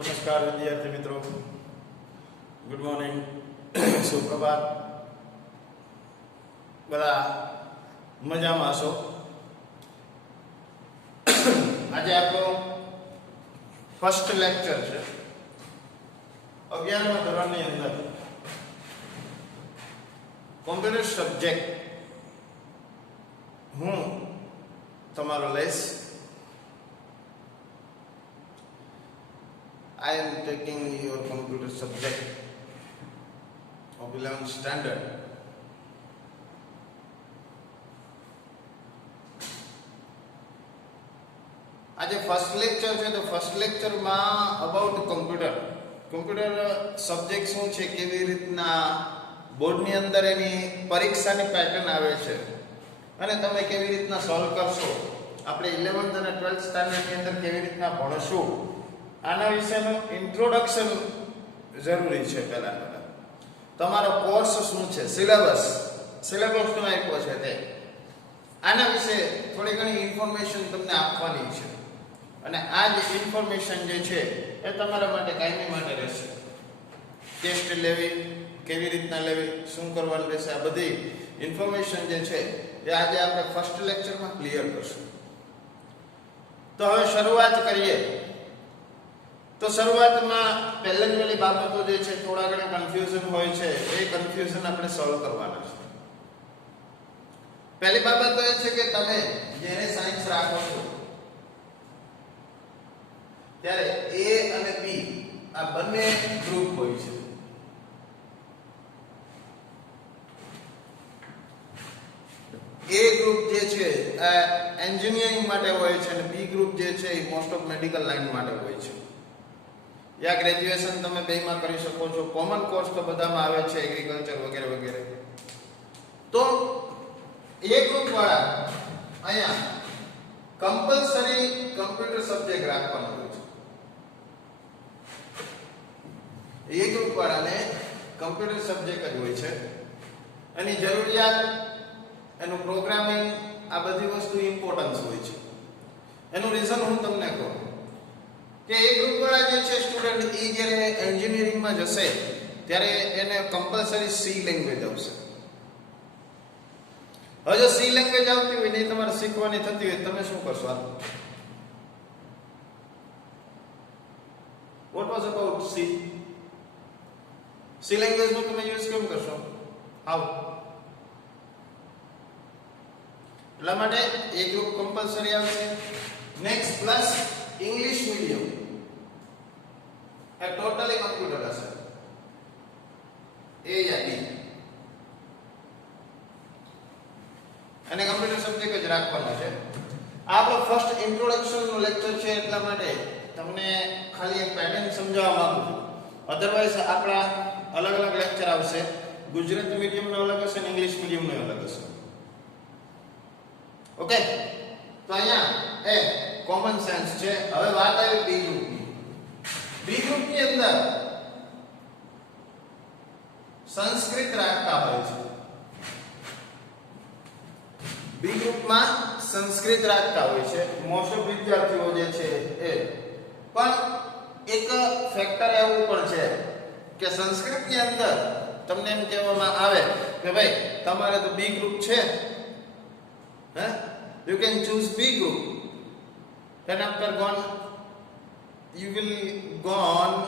નમસ્કાર વિદ્યાર્થી મિત્રો, ગુડ મોર્નિંગ, સુપ્રભાત. બધા મજામાં છો? આજે આપણો ફર્સ્ટ લેક્ચર છે 11મા ધોરણની અંદર કોમ્પ્યુટર સબ્જેક્ટ હું તમારો લઈશ. I am taking your computer subject of 11th standard. આજે ફર્સ્ટ લેક્ચર છે તો ફર્સ્ટ લેક્ચરમાં અબાઉટ કોમ્પ્યુટર સબ્જેક્ટ શું છે, કેવી રીતના બોર્ડની અંદર એની પરીક્ષાની પેટર્ન આવે છે અને તમે કેવી રીતના સોલ્વ કરશો, આપણે 11th અને 12th સ્ટાન્ડર્ડની અંદર કેવી રીતના ભણશું, આના વિશેનું ઇન્ટ્રોડક્શન જરૂરી છે. પહેલા તમારો કોર્સ શું છે, સિલેબસ શું આપ્યો છે તે આના વિશે થોડી ઘણી ઇન્ફોર્મેશન તમને આપવાની છે અને આ જ ઇન્ફોર્મેશન જે છે એ તમારા માટે કાયમી માટે રહેશે. ટેસ્ટ લેવી, કેવી રીતના લેવી, શું કરવાનું રહેશે, આ બધી ઇન્ફોર્મેશન જે છે એ આજે આપણે ફર્સ્ટ લેક્ચરમાં ક્લિયર કરશું. તો હવે શરૂઆત કરીએ. તો શરૂઆતમાં પહેલી બાબતો જે છે, થોડા ઘણા કન્ફ્યુઝન હોય છે, એ કન્ફ્યુઝન આપણે સોલ્વ કરવાના છે. પહેલી બાબત તો એ છે કે તમે જ્યારે સાયન્સ રાખો છો ત્યારે A અને B આ બંને ગ્રુપ હોય છે. A ગ્રુપ જે છે આ એન્જિનિયરિંગ માટે હોય છે અને B ગ્રુપ જે છે એ મોસ્ટ ઓફ મેડિકલ લાઈન માટે હોય છે. યા ગ્રેજ્યુએશન તમે બેમાં કરી શકો છો. કોમન કોર્સ તો બધામાં આવે છે, એગ્રીકલ્ચર વગેરે વગેરે. તો એ ગ્રુપ વાળા અહીંયા કમ્પલસરી કમ્પ્યુટર સબ્જેક્ટ રાખવાનો હોય છે. એ ગ્રુપ વાળાને કમ્પ્યુટર સબ્જેક્ટ જ હોય છે. એની જરૂરિયાત, એનું પ્રોગ્રામિંગ, આ બધી વસ્તુ ઇમ્પોર્ટન્સ હોય છે. એનું રીઝન હું તમને કહું કે એ ગ્રુપ વાળા જે છે સ્ટુડન્ટ, એ જ્યારે એન્જિનિયરિંગમાં જશે ત્યારે એને કમ્પલસરી સી લેંગ્વેજ આવશે. હવે જો સી લેંગ્વેજ આવતી હોય ને તમારે શીખવાની થતી હોય, તમે શું કરશો? What was about C? C language નો તમે યુઝ કેમ કરશો? હાઉ? એટલા માટે એ ગ્રુપ કમ્પલસરી આવશે. નેક્સ્ટ પ્લસ ઇંગ્લિશ મીડિયમ એ ટોટલી કમ્પ્યુટર હશે. એ યા બી અને કમ્પ્યુટર સબ્જેક્ટ જ રાખવાનો છે. આપણો ફર્સ્ટ ઇન્ટ્રોડક્શન નો લેક્ચર છે, એટલા માટે તમને ખાલી એક પેટર્ન સમજાવવા માંગુ છું. અધરવાઇઝ આપણા અલગ અલગ લેક્ચર આવશે. ગુજરાતી મીડિયમનો અલગ હશે અને ઇંગ્લિશ મીડિયમનો અલગ હશે. ઓકે, તો અહીંયા એ કોમન સેન્સ છે. હવે વાત આવી બી ગ્રુપની. બી ગ્રુપની અંદર સંસ્કૃત રાખતા હોય છે. બી ગ્રુપમાં સંસ્કૃત રાખતા હોય છે મોસ્ટ ઓફ વિદ્યાર્થીઓ જે છે એ. પણ એક ફેક્ટર એવું પણ છે કે સંસ્કૃતની અંદર તમને એમ કહેવામાં આવે કે ભાઈ તમારે તો બી ગ્રુપ છે, હે, you can choose B group. Then after gone you will gone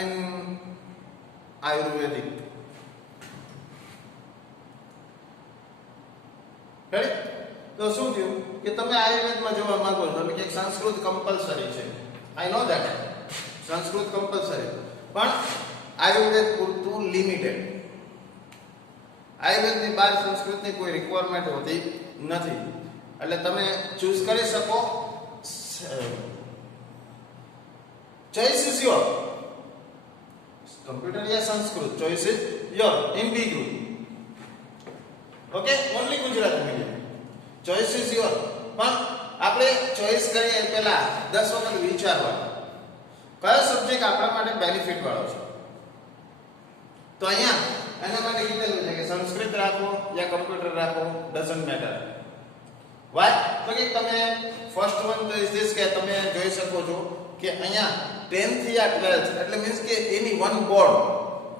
in Ayurvedic. right? તો શું થયું કે તમે આયુર્વેદમાં જવા માંગો છો, તમે કે સંસ્કૃત કમ્પલસરી છે. I know that Sanskrit compulsory, પણ આયુર્વેદ પૂરતું લિમિટેડ. આયુર્વેદની બહાર સંસ્કૃતની કોઈ રિક્વાયરમેન્ટ હોતી નથી. એટલે તમે ચૂઝ કરી શકો. Choice is your. કમ્પ્યુટર યા Sanskrit, choice is your in B group. Okay, only Gujarati medium. Choice is your. પણ આપણે ચોઇસ કરીએ પહેલા 10 વખત વિચારવાનું કયો સબ્જેક્ટ આપણા માટે બેનિફિટ વાળો છે. તો અહીંયા એના માટે કીધેલું છે કે સંસ્કૃત રાખો યા કમ્પ્યુટર રાખો, ડઝન્ટ મેટર. વાય તો કે તમે ફર્સ્ટ વન તો ઇઝ ધીસ કે તમે જોઈ શકો છો કે અહીંયા 10 થી આ 12 એટલે મીન્સ કે એની વન બોર્ડ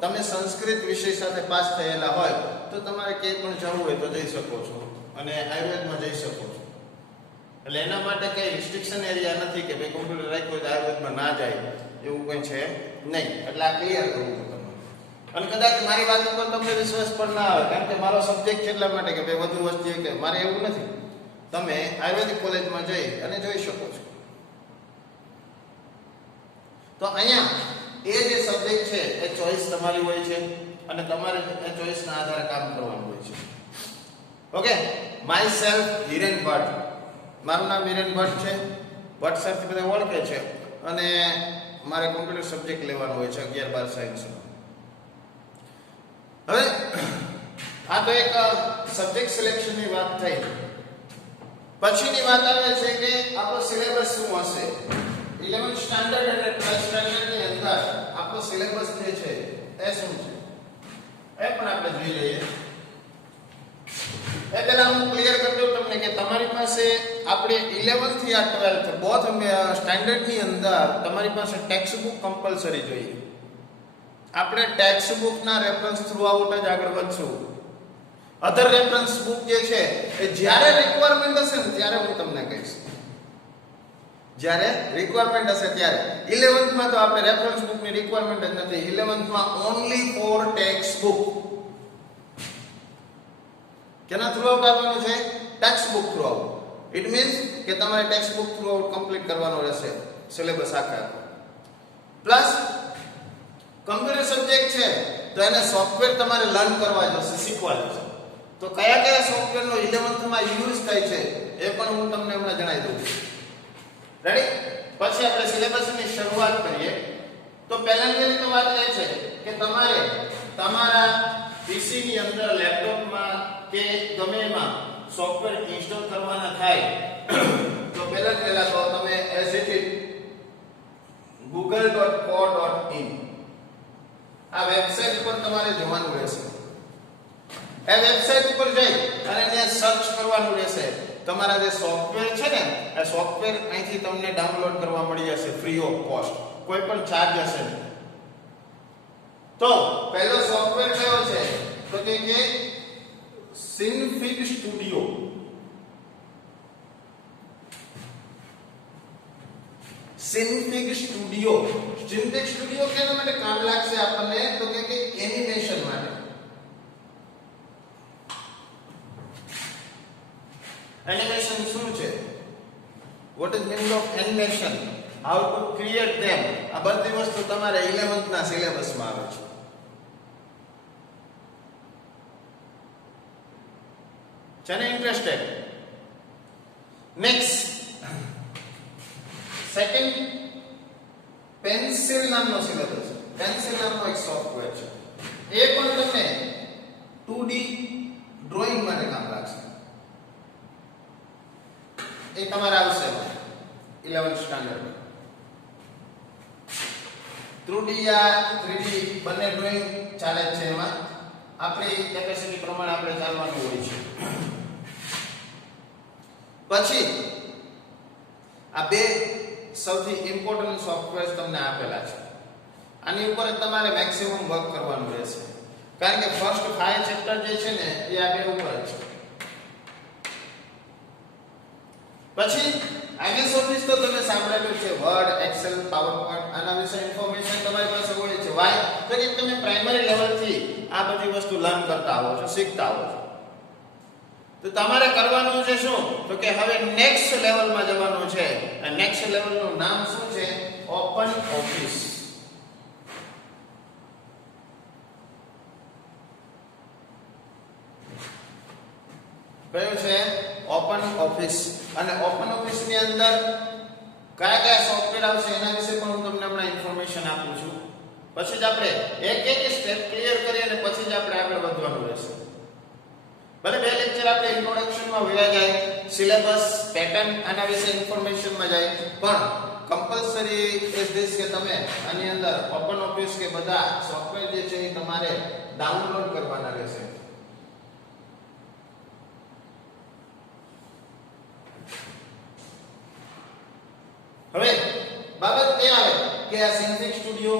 તમે સંસ્કૃત વિષય સાથે પાસ થયેલા હોય તો તમારે ક્યાંય પણ જવું હોય તો જઈ શકો છો અને આયુર્વેદમાં જઈ શકો છો. એટલે એના માટે કઈ રિસ્ટ્રિક્શન એરિયા નથી કે ભાઈ કોમ્પ્યુટર રાખ્યો તો આયુર્વેદમાં ના જાય એવું કંઈ છે નહીં. એટલે આ ક્લિયર કરવું તમને. અને કદાચ મારી વાત ઉપર તમને વિશ્વાસ પણ ના આવે કારણ કે મારો સબ્જેક્ટ છે એટલા માટે કે ભાઈ વધુ વસ્તી કે મારે એવું નથી. તમે આયુર્વેદિક કોલેજમાં જઈ અને જોઈ શકો છો. તો અહીંયા એ જે સબ્જેક્ટ છે એ ચોઈસ તમારી હોય છે અને તમારે એ ચોઈસના આધારે કામ કરવાનું હોય છે. Okay, my self Hiren Bhatt. મારું નામ હિરેન ભટ્ટ છે. ભટ્ટ સાહેબથી બધા ઓળખે છે અને મારે કોમ્પ્યુટર સબ્જેક્ટ લેવાનો હોય છે 11-12 સાયન્સનો. હવે આ તો એક સબ્જેક્ટ સિલેક્શનની વાત થઈ. પછીની વાત આવે છે કે આપણો સિલેબસ શું હશે. 11th સ્ટાન્ડર્ડ અને 12th સ્ટાન્ડર્ડ ની અંદર આપણો સિલેબસ જે છે એ શું છે એ પણ આપણે જોઈ લઈએ. એ પહેલા હું ક્લિયર કરી દઉં તમને કે તમારી પાસે આપણે 11th થી આ 12th બોથ સ્ટાન્ડર્ડ ની અંદર તમારી પાસે ટેક્સ્ટ બુક કમ્પલસરી જોઈએ. આપણે ટેક્સ્ટ બુક ના રેફરન્સ થ્રુ આઉટ જ આગળ વધશું. અધર રેફરન્સ બુક જે છે એ જ્યારે રિક્વાયરમેન્ટ હશે ને ત્યારે હું તમને કહીશ. જ્યારે રિક્વાયરમેન્ટ હશે ત્યારે. 11th માં તો આપણે રેફરન્સ બુક ની રિક્વાયરમેન્ટ જ નથી. 11th માં ઓન્લી ફોર ટેક્સ્ટ બુક. કેના થ્રુ આઉટ આવવાનું છે? Text book through out. It means કે તમારે text book through out complete કરવાનો રહેશે સિલેબસ આખા. પ્લસ કમ્પ્યુટર સબ્જેક્ટ છે તો એને સોફ્ટવેર તમારે લર્ન કરવા જશે, શીખવા જશે. તો કયા કયા સોફ્ટવેરનો 11th માં યુઝ થાય છે એ પણ હું તમને હમણાં જણાવી દઉં. રેડી? પછી આપણે સિલેબસની શરૂઆત કરીએ. તો પહેલાની તો વાત એ છે કે તમારે તમારા પીસી ની અંદર લેપટોપમાં કે ગમે એમાં સોફ્ટવેર ઇન્સ્ટોલ કરવાના થાય તો પહેલા તો તમે એઝ ઇટ ઇઝ google.co.in આ વેબસાઈટ પર તમારે જવાનું રહેશે. એ વેબસાઈટ ઉપર જઈ અને ત્યાં સર્ચ કરવાનું રહેશે. તમારા જે સોફ્ટવેર છે ને એ સોફ્ટવેર અહીંથી તમને ડાઉનલોડ કરવા મળી જશે ફ્રી ઓફ કોસ્ટ. કોઈ પણ ચાર્જ હશે નહીં. તો પહેલો સોફ્ટવેર કયો છે તો કે સિનફિગ સ્ટુડિયો. સિનફિગ સ્ટુડિયો. સિનફિગ સ્ટુડિયો કેના માટે કામ લાગશે આપણને તો કે એનિમેશન માટે. એનિમેશન શું છે? what is meaning of animation, how to create them? આ બધી વસ્તુ તમારે 11th ના સિલેબસમાં આવે છે. છે ઇન્ટરેસ્ટેડ? નેક્સ્ટ સેકન્ડ પેન્સિલ નામનો સિલેબસ. પેન્સિલ નામનો એક સોફ્ટવેર છે. એ પણ તમને 2D ડ્રોઈંગ માટે કામ લાગશે. એ તમારે આવશે 11th સ્ટાન્ડર્ડ. 2D યા 3D બંને ડ્રોઈંગ ચાલે છે. એમાં આપણી કેપેસિટી પ્રમાણે આપણે ચાલવાનું હોય છે. પછી આ બે સૌથી ઇમ્પોર્ટન્ટ સોફ્ટવેર તમને આપેલા છે. આની ઉપર તમારે મેક્સિમમ વર્ક કરવાનું રહેશે કારણ કે ફર્સ્ટ 5 ચેપ્ટર જે છે ને એ આ બે ઉપર જ છે. પછી MS ઓફિસ તો તમે સાંભળેલું છે. વર્ડ, એક્સેલ, પાવરપોઈન્ટ આના વિશે ઇન્ફોર્મેશન તમારી પાસે હોય છે. વાય તો કે તમે પ્રાઇમરી લેવલ થી આ બધી વસ્તુ લર્ન કરતા આવો છો, શીખતા આવો છો. તો તમારે કરવાનું છે શું તો કે હવે નેક્સ્ટ લેવલમાં જવાનું છે. આ નેક્સ્ટ લેવલનું નામ શું છે? Open office. કયું છે? Open office. અને ઓપન ઓફિસ ની અંદર કયા કયા સોફ્ટવેર આવશે એના વિશે પણ હું તમને હમણાં ઇન્ફોર્મેશન આપું છું. પછી જ આપણે એક સ્ટેપ ક્લિયર કરી અને પછી જ આપણે આગળ વધવાનું રહેશે. ભલે બે લેક્ચર આપણે ઇન્ટ્રોડક્શનમાં વયા જાય, સિલેબસ, પેટર્ન આના વિશે ઇન્ફોર્મેશનમાં જાય, પણ કમ્પલસરી ઇઝ ધીસ કે તમે આની અંદર ઓપન ઓફિસ કે બધા સોફ્ટવેર જે છે એ તમારે ડાઉનલોડ કરવાના રહેશે. હવે બાબત એ આવે કે આ સિન્થેટિક સ્ટુડિયો,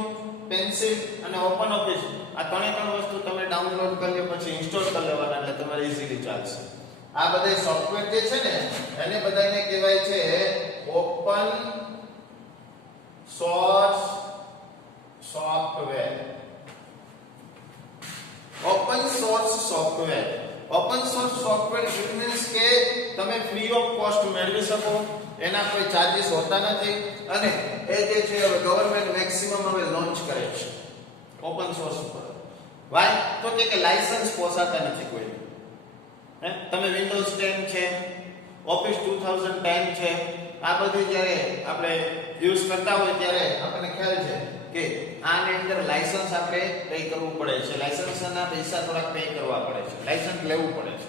પેન્સિલ અને ઓપન ઓફિસ આ ત્રણ વસ્તુ તમે ડાઉનલોડ કરી લો પછી ઇન્સ્ટોલ કરી લેવાના એટલે તમારે ઈઝીલી ચાલશે. આ બધા સોફ્ટવેર જે છે ને એને બધાને કહેવાય છે open source software. Open source software, open source software it means કે તમે ફ્રી ઓફ કોસ્ટ મેળવી શકો, એના કોઈ ચાર્જીસ હોતા નથી અને એ જે છે હવે ગવર્નમેન્ટ મેક્સિમમ હવે લોન્ચ કરે છે ઓપન સોર્સ ઉપર. વાય તો કે લાયસન્સ પોસાતા નથી કોઈ. તમે વિન્ડોઝ 10 છે, ઓફિસ 2010 છે, આ બધું જ્યારે આપણે યુઝ કરતા હોય ત્યારે આપણને ખ્યાલ છે કે આની અંદર લાયસન્સ આપણે પે કરવું પડે છે, લાયસન્સના પૈસા થોડાક પે કરવા પડે છે, લાયસન્સ લેવું પડે છે.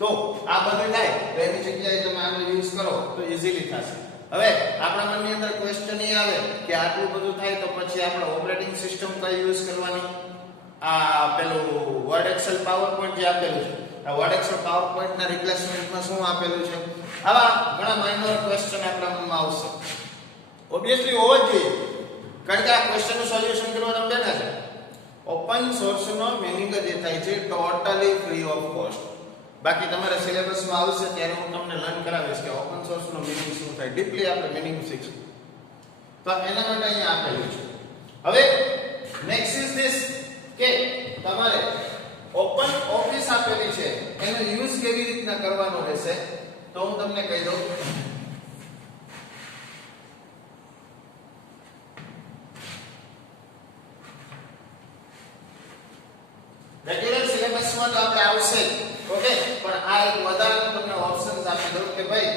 તો આ બધું થાય તો એની જગ્યાએ તમે આનો યુઝ કરો તો ઈઝીલી થશે. હવે આપણા મનની અંદર ક્વેશ્ચન એ આવે કે આટલું બધું થાય તો પછી આપણે ઓપરેટિંગ સિસ્ટમ કઈ યુઝ કરવાની? આ પેલું વર્ડ એક્સેલ પાવરપોઈન્ટ જે આપેલું છે, આ વર્ડ એક્સેલ પાવરપોઈન્ટ ના રિપ્લેસમેન્ટમાં શું આપેલું છે? આવા ઘણા માઇનર ક્વેશ્ચન આપણા મનમાં આવશે. ઓબ્વિયસલી હોવો જ જોઈએ, કારણ કે આ ક્વેશ્ચનનું સોલ્યુશન કરવાનું બેઠા છે. ઓપન સોર્સનો મીનિંગ જ એ થાય છે ટોટલી ફ્રી ઓફ કોસ્ટ. બાકી તમારા સિલેબસમાં આવશે ત્યારે હું તમને લર્ન કરાવીશ કે ઓપન સોર્સનો મીનિંગ શું થાય, ડીપલી આપણે મીનિંગ શીખશું. તો એના માટે અહીંયા આપેલું છે. હવે નેક્સ્ટ ઇઝ ધીસ કે તમારે ઓપન ઓફિસ આપેલી છે એનો યુઝ કેવી રીતના કરવાનો રહેશે તો હું તમને કહી દઉં. રેગ્યુલર સિલેબસમાં તો આપણે આવશે ઓકે, પણ આ એક વધારાનું તમને ઓપ્શન્સ આપી દઉં કે ભાઈ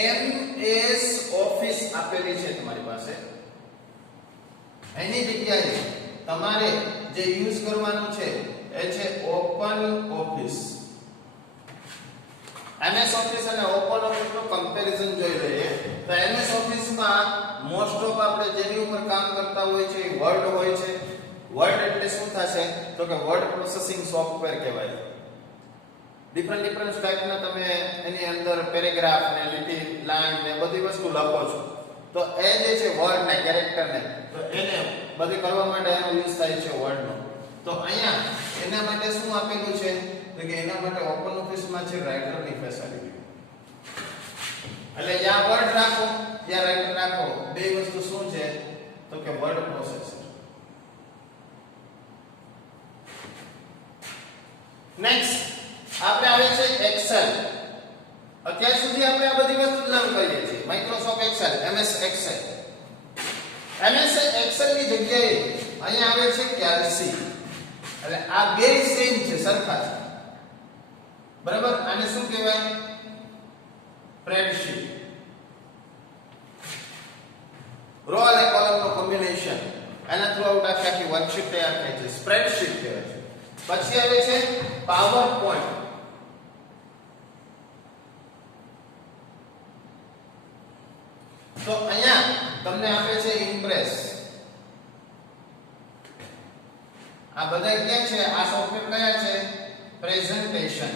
એમએસ ઓફિસ આપેલી છે તમારી પાસે, એની જગ્યાએ તમારે જે યુઝ કરવાનું છે એ છે ઓપન ઓફિસ. એમએસ ઓફિસ અને ઓપન ઓફિસ નો કમ્પેરિઝન જોઈ લઈએ તો એમએસ ઓફિસ માં મોસ્ટ ઓફ આપણે જેની ઉપર કામ કરતા હોય છે વર્ડ હોય છે. વર્ડ એટલે શું થશે તો કે વર્ડ પ્રોસેસિંગ સોફ્ટવેર કહેવાય. ડિફરન્ટ ટાઈપના તમે એની અંદર પેરેગ્રાફ ને લીટી લાઈન ને બધી વસ્તુ લખો છો તો એ જે છે વર્ડ ને કેરેક્ટર ને તો એને બધી કરવા માટે એનો યુઝ થાય છે વર્ડ નો. તો અહીંયા એના માટે શું આપેલું છે તો કે એના માટે ઓપન ઓફિસ માં છે રાઇટર ની ફેસિલિટી. એટલે યા વર્ડ રાખો યા રાઇટર રાખો, બે વસ્તુ શું છે તો કે વર્ડ પ્રોસેસર. નેક્સ્ટ આપણે આવે છે એક્સેલ. અત્યાર સુધી આપણે આ બધી વસ્તુ લર્ન કરીએ છીએ Microsoft Excel, MS Excel. MS Excel ની જગ્યાએ અહીંયા આવે છે કેલ્સી. એટલે આ બે સેમ છે, સરખા છે, બરાબર. આને શું કહેવાય? સ્પ્રેડશીટ. રો અને કોલમ નો કોમ્બિનેશન, એના થ્રુ આઉટ આખી વર્કશીટ તૈયાર થાય છે, સ્પ્રેડશીટ કહેવાય છે. પછી આવે છે પાવર પોઈન્ટ. તો અહીંયા તમને આપે છે ઇમ્પ્રેસ. આ બધા ક્યાં છે? આ સોફ્ટવેર કયા છે? પ્રેઝન્ટેશન.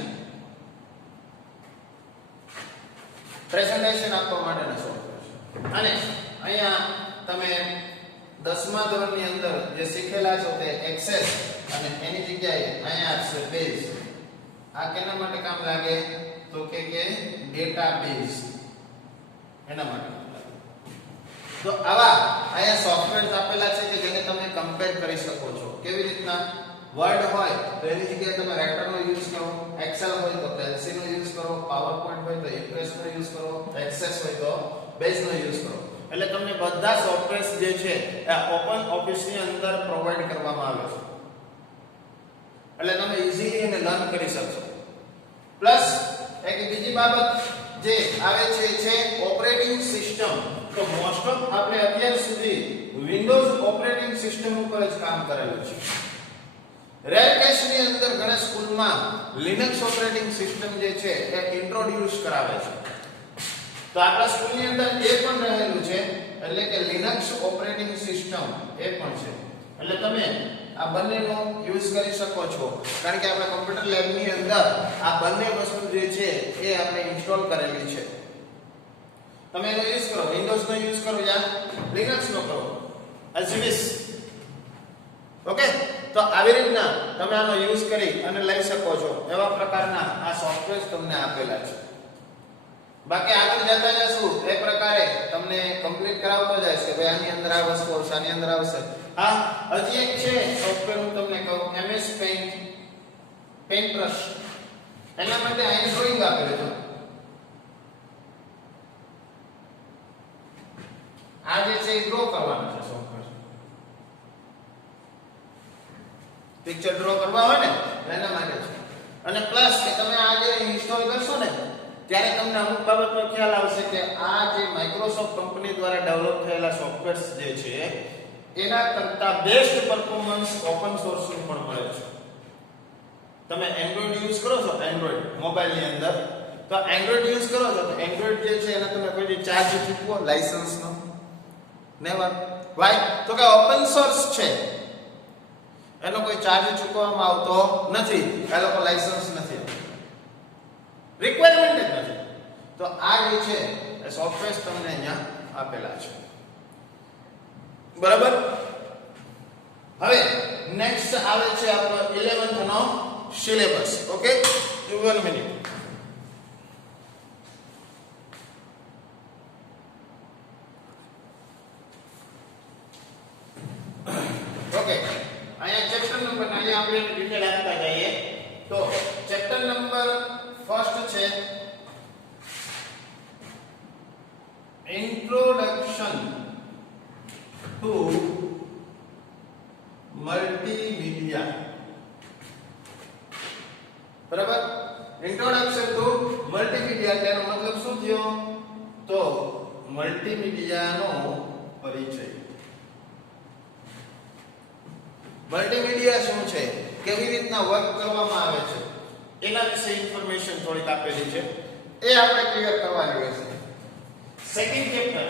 પ્રેઝન્ટેશન આપવા માટેના સોફ્ટવેર છે. અને અહીંયા તમે 10મા ધોરણની અંદર જે શીખેલા છો તે એક્સેસ અને એની જગ્યાએ અહીંયા આવશે બેઝ. આ કેના માટે કામ લાગે તો કે ડેટાબેઝ એના માટે. તો આવા અહીંયા સોફ્ટવેર્સ આપેલા છે કે જેને તમે કમ્પેર કરી શકો છો. કેવી રીતના? વર્ડ હોય તો એની જગ્યાએ તમે રાઇટરનો યુઝ કરો, એક્સેલ હોય તો કેલ્સીનો યુઝ કરો, પાવરપોઈન્ટ હોય તો ઇમ્પ્રેસનો યુઝ કરો, એક્સેસ હોય તો બેઝનો યુઝ કરો. એટલે તમને બધા સોફ્ટવેર્સ જે છે એ ઓપન ઓફિસની અંદર પ્રોવાઈડ કરવામાં આવે છે. એટલે તમે ઈઝીલી એને લર્ન કરી શકશો. પ્લસ એક બીજી બાબત જે આવે છે છે ઓપરેટિંગ સિસ્ટમ. તો મોસ્ટ ઓફ આપણે અત્યાર સુધી વિન્ડોઝ ઓપરેટિંગ સિસ્ટમ ઉપર જ કામ કરેલું છે. રેરકેસ ની અંદર ઘણા સ્કૂલમાં લિનક્સ ઓપરેટિંગ સિસ્ટમ જે છે એ ઇન્ટ્રોડ્યુસ કરાવે છે. તો આપણા સ્કૂલની અંદર એ પણ રહેલું છે, એટલે કે લિનક્સ ઓપરેટિંગ સિસ્ટમ એ પણ છે. એટલે તમે આ બંનેનો યુઝ કરી શકો છો, કારણ કે આપણા કમ્પ્યુટર લેબની અંદર આ બંને વસ્તુ જે છે એ આપણે ઇન્સ્ટોલ કરેલી છે. તમે એનો યુઝ કરો, વિન્ડોઝ નો યુઝ કરો યા લિનક્સ નો કરો, as you wish. ઓકે, તો આવી રીતના તમે આનો યુઝ કરી અને લઈ શકો છો. એવા પ્રકારના આ સોફ્ટવેર તમને આપેલા છે. બાકી આગળ જતા જશું એ પ્રકારે તમને કમ્પ્લીટ કરાવતો જાય છે. ભાઈ આની અંદર આ વસ્તુ આવશે, આની અંદર આવશે. હા, હજી એક છે સોફ્ટવેર હું તમને કહું, MS Paint, પેન્ટ બ્રશ. એના માટે અહીં ડ્રોઈંગ આપેલું છે. આ જે છે એ ડ્રો કરવાનું છે સોફ્ટવેર. પિક્ચર ડ્રો કરવા હોય ને એના માટે છે. અને પ્લસ કે તમે આ જે ઇન્સ્ટોલ કરશો ને ત્યારે તમને અમુક બાબતનો ખ્યાલ આવશે કે આ જે માઇક્રોસોફ્ટ કંપની દ્વારા ડેવલપ થયેલા સોફ્ટવેર્સ જે છે એના કરતા બેસ્ટ પરફોર્મન્સ ઓપન સોર્સ નું પણ મળે છે. તમે એન્ડ્રોઇડ યુઝ કરો છો, એન્ડ્રોઇડ મોબાઈલ ની અંદર, તો એન્ડ્રોઇડ યુઝ કરો છો તો એન્ડ્રોઇડ જે છે એને તમે કોઈ ચાર્જ ચૂકવો લાયસન્સ નો? નેવર. વાય? તો કે ઓપન સોર્સ છે, એનો કોઈ ચાર્જ ચૂકવવામાં આવતો નથી. એ લોકો લાયસન્સ નથી, રિક્વાયરમેન્ટ જ નથી. તો આ જે છે એ સોફ્ટવેર તમને અહીંયા આપેલા છે. બરાબર. હવે નેક્સ્ટ આવે છે આપણો 11th નો સિલેબસ. Okay, 1 minute. ઓકે, અહીંયા ચેપ્ટર નંબર અહીંયા આપણે ડિટેલ આપતા જઈએ. તો ચેપ્ટર નંબર ફર્સ્ટ છે ઇન્ટ્રોડક્શન ટુ મલ્ટીમીડિયા. બરાબર. ઇન્ટ્રોડક્શન ટુ મલ્ટીમીડિયા તેનો મતલબ શું થયો? તો મલ્ટીમીડિયાનો પરિચય. મલ્ટીમીડિયા શું છે, કેવી રીતના વર્ક કરવામાં આવે છે, એના વિશે ઇન્ફોર્મેશન થોડીક આપેલી છે. એ આપણે ક્લિયર કરવાની રહેશે. Second chapter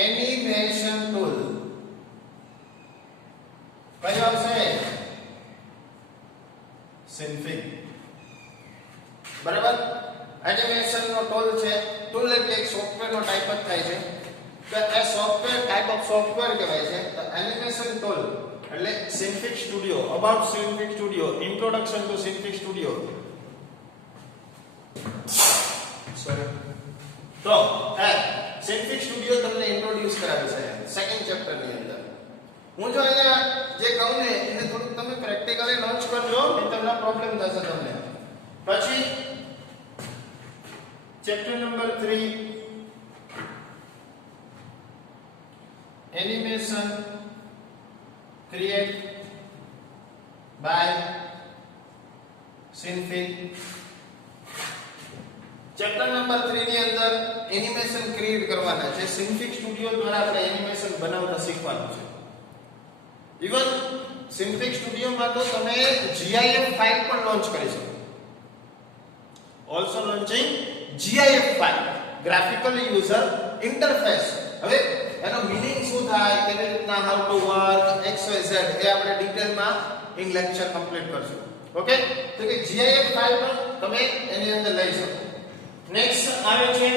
animation tool. કયો આવશે? સિન્ફિગ. બરાબર. એનિમેશન નો ટૂલ છે. ટૂલ એટલે એક સોફ્ટવેર નો ટાઈપ જ થાય છે. તો એ સોફ્ટવેર ટાઈપ ઓફ સોફ્ટવેર કહેવાય છે. તો એનિમેશન ટૂલ એટલે Synfig studio. About Synfig studio, introduction to Synfig studio. Sorry. તો સિન્ફિગ સ્ટુડિયો તમને ઇન્ટ્રોડ્યુસ કરાવે છે સેકન્ડ ચેપ્ટર ની અંદર. હું જો અહીંયા જે કહું ને એને થોડું તમે પ્રેક્ટિકલી નોટ કરજો, નહીં તમને પ્રોબ્લેમ થશે તમને. પછી chapter number 3 animation create by Synfig. Chapter number 3 ની અંદર એનિમેશન ક્રિએટ કરવાના છે. સિન્ફિગ સ્ટુડિયો દ્વારા આપણે એનિમેશન બનાવતા શીખવાનું છે. ઇવન સિન્ફિગ સ્ટુડિયોમાં તો તમે GIF ફાઇલ પણ લોન્ચ કરી શકો. Also launching GIF file, graphical user interface. હવે એનો મીનિંગ શું થાય, કેવી રીતના હાઉ ટુ વર્ક XYZ એ આપણે ડિટેલમાં ઇન લેક્ચર કમ્પ્લીટ કરશું. ઓકે, તો કે GIF ફાઇલ પણ તમે એની અંદર લઈ શકો. નેક્સ્ટ આવે છે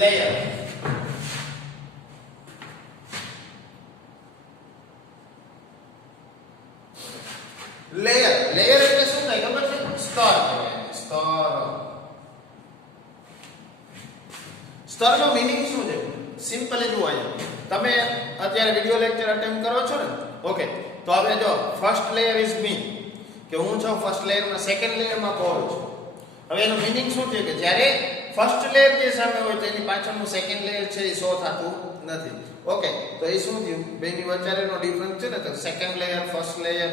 લેયર. લેયર એટલે શું થાય ખબર છે? સ્તર. સ્તરનો મીનિંગ શું છે? સિમ્પલી જુઓ, અહીંયા તમે અત્યારે વિડિયો લેક્ચર અટેમ્પ કરો છો ને. ઓકે, તો હવે જો ફર્સ્ટ લેયર ઇઝ મી, કે હું છું ફર્સ્ટ લેયરમાં, સેકન્ડ લેયરમાં કોલ છું. હવે એનો મીનિંગ શું છે કે જ્યારે ફર્સ્ટ લેયર જે સામે હોય તો એની પાછળનું સેકન્ડ લેયર છે એ શો થતું નથી. ઓકે, તો એ શું થયું? બેની વચ્ચેનો ડિફરન્સ છે ને. તો second layer, first layer,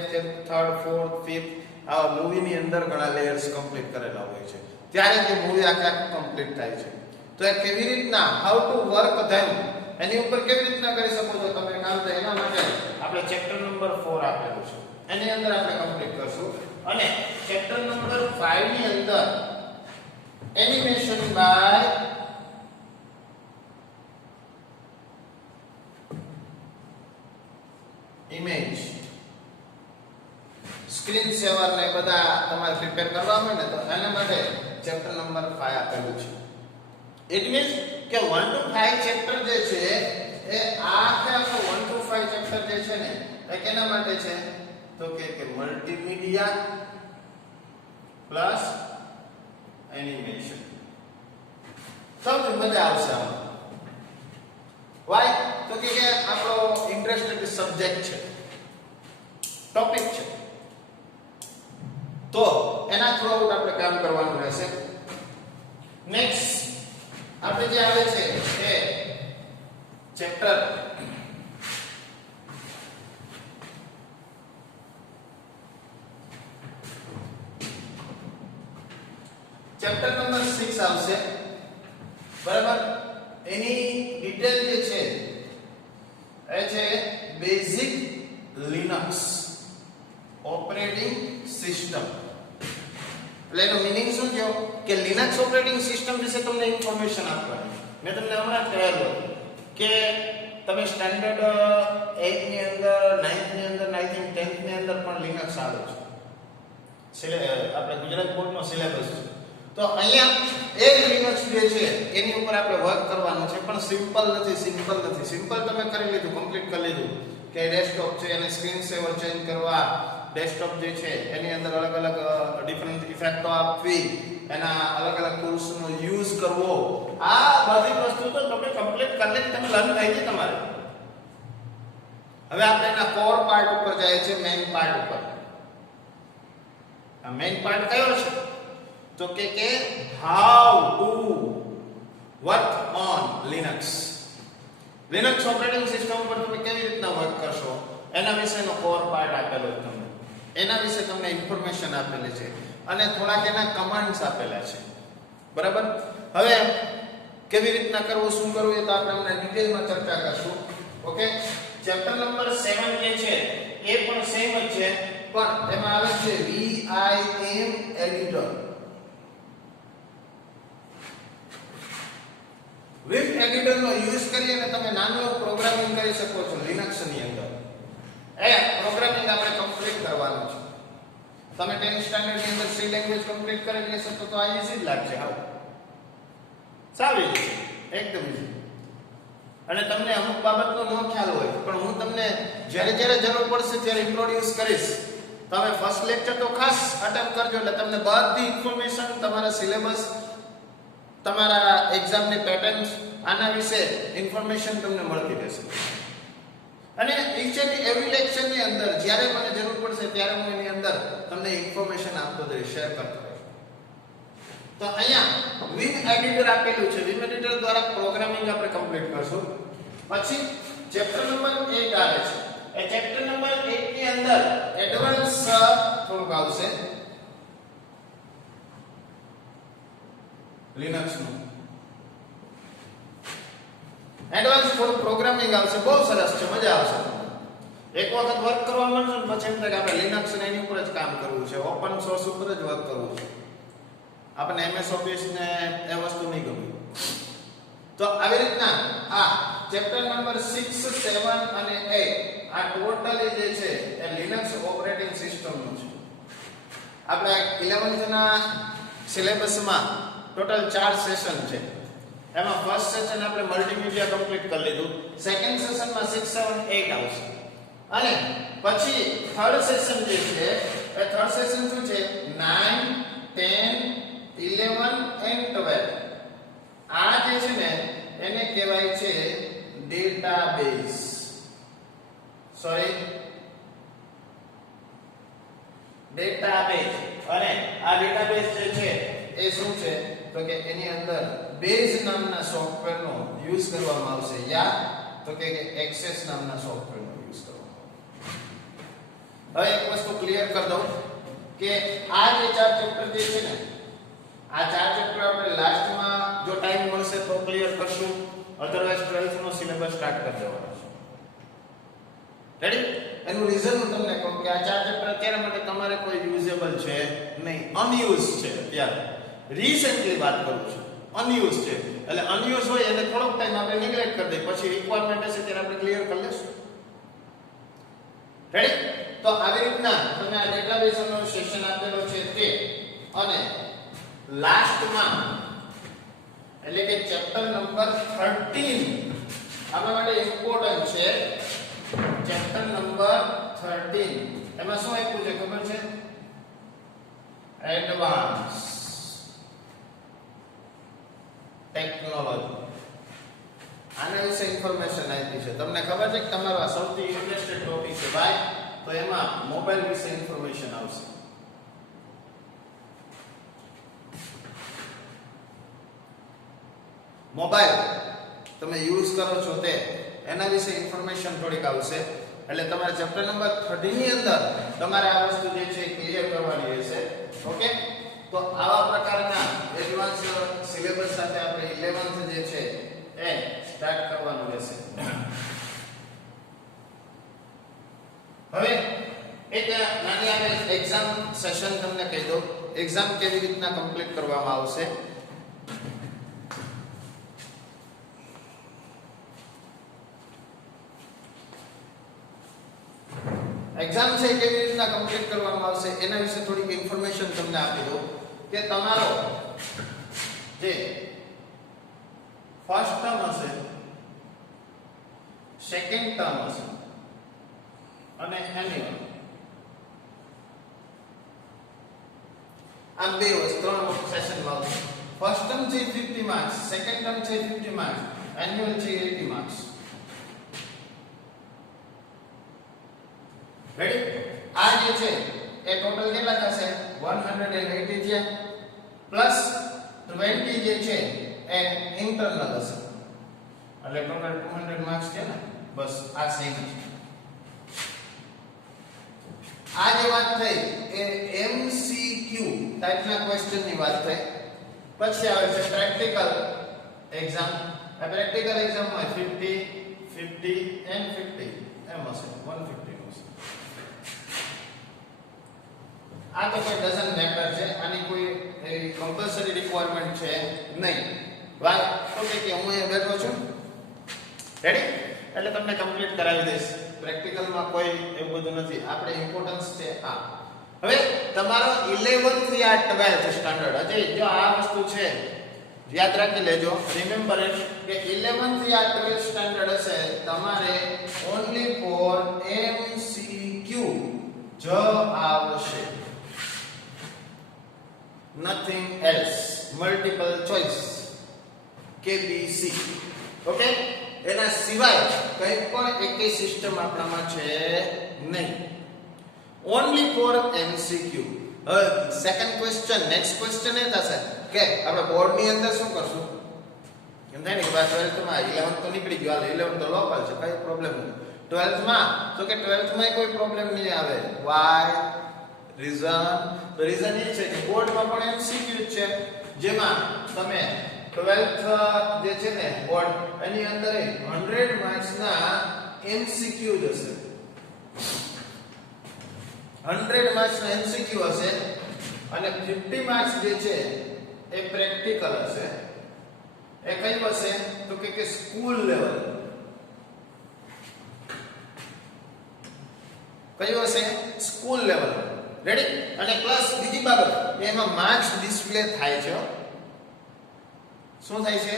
third, fourth, fifth, આ મૂવીની અંદર ઘણા લેયર્સ કમ્પ્લીટ કરેલા હોય છે. ત્યારે જે મૂવી આખા કમ્પ્લીટ થાય છે. તો એ કેવી રીતના હાઉ ટુ વર્ક ધેમ એની ઉપર કેવી રીતના કરી શકો છો તમે કામ, તો એના માટે આપણે ચેપ્ટર નંબર 4 આપેલું છે. એની અંદર આપણે કમ્પ્લીટ કરશું. અને ચેપ્ટર નંબર 5 ની અંદર એનિમેશન બાય ઇમેજ, સ્ક્રીન સેવર ને બધા તમારે પ્રિપેર કરવા હોય ને તો એના માટે ચેપ્ટર નંબર 5 આપેલું છે. ઇટ મીન્સ કે 1 to 5 ચેપ્ટર જે છે એ આખે 1 to 5 ચેપ્ટર જે છે ને એ કેના માટે છે તો કે મલ્ટીમીડિયા પ્લસ એનિમેશન. સૌથી મજા આવશે આમાં. વાય તો કે આપણો ઇન્ટરેસ્ટેડ સબ્જેક્ટ છે, ટોપિક છે, તો એના થ્રુ આઉટ આપણે કામ કરવાનું રહેશે. નેક્સ્ટ આપણે જે આવે છે એ ચેપ્ટર નંબર 6 આવશે. બરાબર. એની ડિટેલ જે છે એ છે બેઝિક લિનક્સ ઓપરેટિંગ સિસ્ટમ. એટલે એનો મીનિંગ શું થયો કે લિનક્સ ઓપરેટિંગ સિસ્ટમ વિશે તમને ઇન્ફોર્મેશન આપવાની. મેં તમને હમણાં જ કહેલું કે તમે સ્ટાન્ડર્ડ 8 ની અંદર 9th ની અંદર 10th ની અંદર પણ લિનક્સ આવે છે. આપણે ગુજરાત બોર્ડનો સિલેબસ છે. તો અહીંયા એક લિનક્સ જે છે એની ઉપર આપણે વર્ક કરવાનું છે, પણ સિમ્પલ નથી. સિમ્પલ તમે કરી લીધું, કમ્પ્લીટ કરી લીધું કે ડેસ્કટોપ છે એને સ્ક્રીન સેવર ચેન્જ કરવા, ડેસ્કટોપ જે છે એની અંદર અલગ અલગ ડિફરન્ટ ઇફેક્ટો આપવી, એના અલગ અલગ ટૂલ્સનો યુઝ કરવો, આ બધી વસ્તુ તો તમે કમ્પ્લીટ કરી લીધી, તમે લર્ન થઈ ગઈ તમારે. હવે આપણે એના કોર પાર્ટ ઉપર જાય છે, મેઇન પાર્ટ ઉપર. આ મેઇન પાર્ટ કયો છે તો કે how to work on Linux. Linux operating system પર તમે કેવી રીતના વર્ક કરશો એના વિશેનો કોર પાર્ટ આપેલો છે તમને. એના વિશે તમને ઇન્ફોર્મેશન આપેલી છે અને થોડાક એના કમાન્ડ્સ આપેલા છે. બરાબર. હવે કેવી રીતના કરવું, શું કરવું એ તો આપણે હમણાં ડિટેલમાં ચર્ચા કરશું. ઓકે. ચેપ્ટર નંબર 7 જે છે એ પણ સેમ જ છે, પણ એમાં આવે છે VIM એડિટર. વિમ એડિટર નો યુઝ કરીને તમે નાનો પ્રોગ્રામિંગ કરી શકો છો લિનક્સ ની અંદર. એ પ્રોગ્રામિંગ આપણે કમ્પ્લીટ કરવાનું છે. તમે 10th સ્ટાન્ડર્ડ ની અંદર સી લેંગ્વેજ કમ્પ્લીટ કરી લેશો તો આ ઈઝી જ લાગશે. હાવ સારી છે, એકદમ ઈઝી. અને તમને અમુક બાબતનો ન ખ્યાલ હોય પણ હું તમને જ્યારે જરૂર પડશે ત્યારે ઇન્ટ્રોડ્યુસ કરીશ. તમે ફર્સ્ટ લેક્ચર તો ખાસ અટેમ્પ્ટ કરજો એટલે તમને બધી ઇન્ફોર્મેશન, તમારા સિલેબસ, તમારા એક્ઝામની પેટર્ન્સ, આના વિશે ઇન્ફોર્મેશન તમને મળતી રહેશે. અને ઈચ એન્ડ એવરી લેક્ચર ની અંદર જ્યારે મને જરૂર પડશે ત્યારે હું એની અંદર તમને ઇન્ફોર્મેશન આપતો રહીશ, શેર કરતો રહીશ. તો અહીંયા વિમ એડિટર આપેલું છે. વિમ એડિટર દ્વારા પ્રોગ્રામિંગ આપણે કમ્પ્લીટ કરશું. પછી ચેપ્ટર નંબર 8 આવે છે. એ ચેપ્ટર નંબર 8 ની અંદર એડવાન્સ થોડુંક આવશે લિનક્સ નું. એડવાન્સ થોડું પ્રોગ્રામિંગ આવશે. બહુ સરસ છે, મજા આવશે. એક વખત વર્ક કરવા માંડો ને પછી એમ થાય કે આપણે લિનક્સ ને એની ઉપર જ કામ કરવું છે, ઓપન સોર્સ ઉપર જ વર્ક કરવું છે. આપણે MS ઓફિસ ને એ વસ્તુ નહીં ગમે. તો આવી રીતના આ ચેપ્ટર નંબર 6, 7 અને 8 આ ટોટલી જે છે એ લિનક્સ ઓપરેટિંગ સિસ્ટમ નું છે. આપણે 11th ના સિલેબસમાં ટોટલ 4 સેશન છે. એમાં ફર્સ્ટ સેશન આપણે મલ્ટીમીડિયા કમ્પ્લીટ કરી લીધું. સેકન્ડ સેશનમાં 6, 7, 8 આવશે. અને પછી થર્ડ સેશન જે છે એ થર્ડ સેશન શું છે 9, 10, 11 and 12. આ જે છે ને એને કહેવાય છે ડેટાબેઝ. ડેટાબેઝ. અને આ ડેટાબેઝ જે છે એ શું છે તો કે એની અંદર બેઝ નામના સોફ્ટવેરનો યુઝ કરવામાં આવશે, યા તો કે એક્સેસ નામના સોફ્ટવેરનો યુઝ કરવામાં આવશે. હવે એક વસ્તુ ક્લિયર કરી દઉં કે આ જે 4 ચેપ્ટર જે છે ને આ 4 ચેપ્ટર આપણે લાસ્ટમાં જો ટાઈમ મળશે તો ક્લિયર કરશું, અધરવાઇઝ 12th નો સિલેબસ સ્ટાર્ટ કરી દેવાનો છે. રેડી? એનું રીઝન હું તમને કહું કે આ 4 ચેપ્ટર અત્યારે માટે તમારે કોઈ યુઝેબલ છે નહીં, અનયુઝ છે. અત્યારે રિસેન્ટલી વાત કરું છું, અનયુઝ છે. એટલે અનયુઝ હોય એટલે થોડોક ટાઈમ આપણે નેગ્લેક્ટ કરી દઈએ, પછી રિક્વાયરમેન્ટ હશે ત્યારે આપણે ક્લિયર કરી લેશું. રેડી? તો આવી રીતના તમે આ ડેટાબેઝનો સેશન આપેલો છે તે અને લાસ્ટમાં એટલે કે ચેપ્ટર નંબર 13 આપણા માટે ઇમ્પોર્ટન્ટ છે. ચેપ્ટર નંબર 13 એમાં શું આપ્યું છે ખબર છે? Advance technology. આના વિશે ઇન્ફોર્મેશન આપી છે. તમને ખબર છે કે તમારો આ સૌથી ઇન્ટરેસ્ટેડ ટોપિક છે ભાઈ, તો એમાં મોબાઈલ વિશે ઇન્ફોર્મેશન આવશે. મોબાઈલ તમે યુઝ કરો છો તે એના વિશે ઇન્ફોર્મેશન થોડીક આવશે. એટલે તમારે ચેપ્ટર નંબર 13 ની અંદર તમારે આ વસ્તુ જે છે ક્લિયર કરવાની રહેશે. ઓકે, તો આવા પ્રકારના એડવાન્સ સિલેબસ સાથે આપણે 11th જે છે એ સ્ટાર્ટ કરવાનું રહેશે. હવે એક નાની આપણે એક્ઝામ સેશન તમને કહી દઉં. એક્ઝામ કેવી રીતના કમ્પ્લીટ કરવામાં આવશે. એક્ઝામ છે કેવી રીતના કમ્પ્લીટ કરવામાં આવશે એના વિશે થોડીક ઇન્ફોર્મેશન તમને આપી દઉં કે તમારો જે ફર્સ્ટ ટર્મ હશે, સેકન્ડ ટર્મ હશે અને એન્યુઅલ, આ બે ત્રણ સેશનમાં આવશે. ફર્સ્ટ ટર્મ છે 50 માર્ક્સ, સેકન્ડ ટર્મ છે 50 માર્ક્સ, એન્યુઅલ છે 80 માર્ક્સ. રેડી? આ જે છે એ ટોટલ કેટલા થશે? 180 થયા પ્લસ 20 જે છે એ ઇન્ટરનલ હશે એટલે ટોટલ 200 માર્ક્સ છે ને. બસ આ સેમ છે. આ જે વાત થઈ એ MCQ ટાઈપના ક્વેશ્ચન ની વાત થઈ. પછી આવે છે પ્રેક્ટિકલ એક્ઝામ. આ પ્રેક્ટિકલ એક્ઝામમાં 50 50 and 50 એમ હશે, 150 હશે. આ તો કોઈ ડઝન્ટ મેટર છે, આની કોઈ કમ્પલસરી રિક્વાયરમેન્ટ છે નહીં. વાય ઓકે કે હું અહીંયા બેઠો છું, રેડી? એટલે તમને કમ્પ્લીટ કરાવી દઈશ. પ્રેક્ટિકલમાં કોઈ એવું બધું નથી. આપણે ઇમ્પોર્ટન્સ છે આ. હવે તમારો 11th થી આ 12th સ્ટાન્ડર્ડ, હજી જો આ વસ્તુ છે યાદ રાખી લેજો, રિમેમ્બર ઇટ કે 11th થી આ 12th સ્ટાન્ડર્ડ હશે તમારે ઓન્લી ફોર MCQ જ આવશે, nothing else. multiple choice KBC. Okay, એના સિવાય કંઈ પણ એકે સિસ્ટમ આપણામાં છે નહીં. Only for MCQ. Second question, next question એ થશે કે આપણે બોર્ડ ની અંદર શું કરશું એમ થાય ને કે 12th માં 11th તો નીકળી ગયો, 11th તો લોકલ છે, કઈ પ્રોબ્લેમ નહીં. 12th માં તો કે 12th માં કોઈ પ્રોબ્લેમ નહીં આવે. Why reason? તો રીઝન એ છે કે બોર્ડમાં પણ MCQ છે, જેમાં તમે 12th જે છે ને બોર્ડ એની અંદર 100 માર્ક્સ ના MCQ જ હશે. 100 માર્ક્સ ના MCQ હશે અને 50 માર્ક્સ જે છે એ પ્રેક્ટિકલ હશે. એ કઈ હશે તો કે સ્કૂલ લેવલ. કયું હશે? School level. રેડી? અને પ્લસ બીજી બાબત એમાં માર્ક્સ ડિસ્પ્લે થાય છે. શું થાય છે?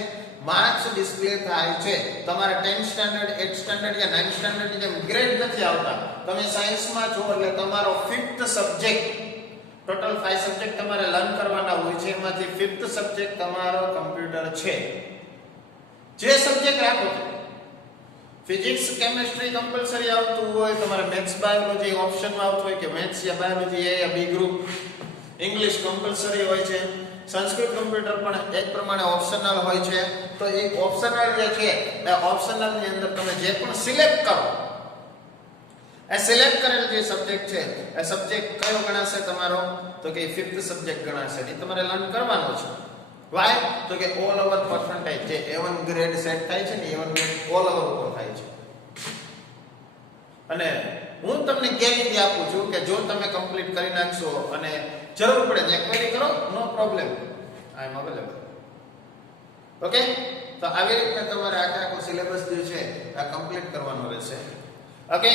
માર્ક્સ ડિસ્પ્લે થાય છે. તમારે 10th સ્ટાન્ડર્ડ 8th સ્ટાન્ડર્ડ કે 9th સ્ટાન્ડર્ડ ની જેમ ગ્રેડ નથી આવતા. તમે સાયન્સમાં છો એટલે તમારો 5th સબ્જેક્ટ, ટોટલ 5 સબ્જેક્ટ તમારે લર્ન કરવાના હોય છે, એમાંથી 5th સબ્જેક્ટ તમારો કમ્પ્યુટર છે. જે સબ્જેક્ટ રાખો, ફિઝિક્સ કેમેસ્ટ્રી કમ્પલસરી આવતું હોય, તમારે મેથ્સ બાયોલોજી ઓપ્શનમાં આવતું હોય કે મેથ્સ યા બાયોલોજી એ યા બી ગ્રુપ, ઇંગ્લિશ કમ્પલસરી હોય છે, સંસ્કૃત કમ્પ્યુટર પણ એક પ્રમાણે ઓપ્શનલ હોય છે. તો એ ઓપ્શનલ જે છે એ ઓપ્શનલ ની અંદર તમે જે પણ સિલેક્ટ કરો, એ સિલેક્ટ કરેલ જે સબ્જેક્ટ છે એ સબ્જેક્ટ કયો ગણાશે તમારો? તો કે 5th સબ્જેક્ટ ગણાશે. એ તમારે લર્ન કરવાનો છે. વાય? તો કે ઓલ ઓવર પર્સન્ટેજ જે A1 ગ્રેડ સેટ થાય છે ને, A1 ગ્રેડ ઓલ ઓવર ઉપર થાય છે. અને હું તમને ગેરંટી આપું છું કે જો તમે કમ્પ્લીટ કરી નાખશો અને જરૂર પડે તો ક્વેરી કરો, નો પ્રોબ્લેમ, આઈ એમ અવેલેબલ. ઓકે, તો આવી રીતે તમારે આખો સિલેબસ જે છે આ કમ્પ્લીટ કરવાનો રહેશે. ઓકે,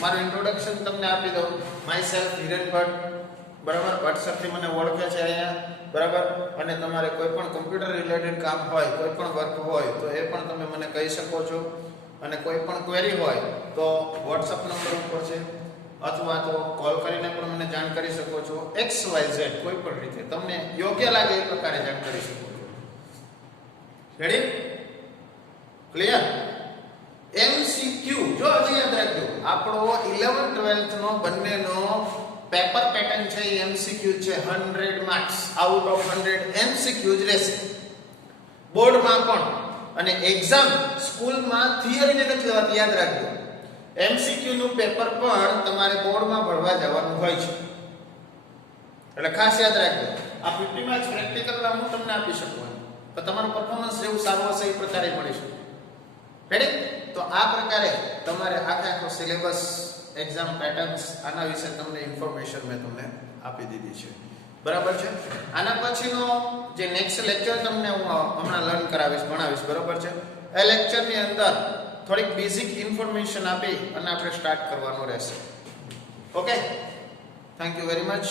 મારું ઇન્ટ્રોડક્શન તમને આપી દઉં. માય સેલ્ફ હિરેન ભટ્ટ, બરાબર. WhatsApp થી મને ઓળખે છે અહીંયા, બરાબર. અને તમારે કોઈ પણ કમ્પ્યુટર રિલેટેડ કામ હોય, કોઈ પણ વર્ક હોય તો એ પણ તમે મને કહી શકો છો. અને કોઈ પણ ક્વેરી હોય તો WhatsApp નંબર ઉપર છે, અથવા તો કોલ કરીને પણ મને જાણ કરી શકો છો. XYZ કોઈ પણ રીતે તમને યોગ્ય લાગે એ પ્રકારે જાણ કરી શકો છો. રેડી? ક્લિયર? MCQ જો હજી યાદ રાખજો, આપણો 11 12th નો બંનેનો પેપર પેટર્ન છે એ MCQ છે. 100 માર્ક્સ આઉટ ઓફ 100 MCQ જ રહેશે બોર્ડમાં પણ. અને એક્ઝામ સ્કૂલમાં થિયરી ને નથી લેવાતી, યાદ રાખજો. MCQ નું પેપર પણ તમારે બોર્ડમાં ભરવા જવાનું હોય છે, એટલે ખાસ યાદ રાખજો. આ 50 માર્ક્સ પ્રેક્ટિકલના હું તમને આપી શકું, પણ તમારું પરફોર્મન્સ જેવું સારું હશે એ પ્રકારે મળી શકે. રેડી? તો આ પ્રકારે તમારે આખો સિલેબસ, એક્ઝામ પેટર્ન્સ, આના વિશે તમને ઇન્ફોર્મેશન મેં તમને આપી દીધી છે, બરાબર છે. આના પછીનો જે નેક્સ્ટ લેક્ચર તમને હું હમણાં લર્ન કરાવીશ, ભણાવીશ, બરાબર છે. એ લેક્ચરની અંદર થોડીક બેઝિક ઇન્ફોર્મેશન આપી અને આપણે સ્ટાર્ટ કરવાનું રહેશે. Okay, thank you very much.